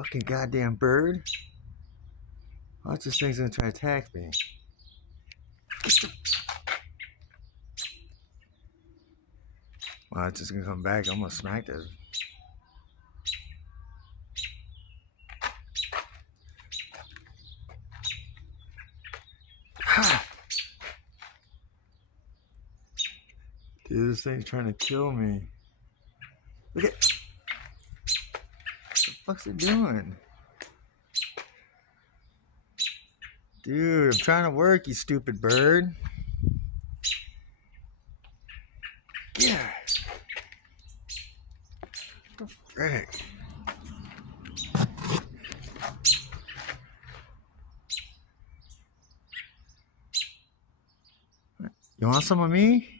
Fucking goddamn bird. Watch this thing's gonna try to attack me. Wow, it's just gonna come back. I'm gonna smack this. Ha! Dude, this thing's trying to kill me. Look at. What the fuck's it doing? Dude, I'm trying to work, you stupid bird. Yeah. What the frick? You want some of me?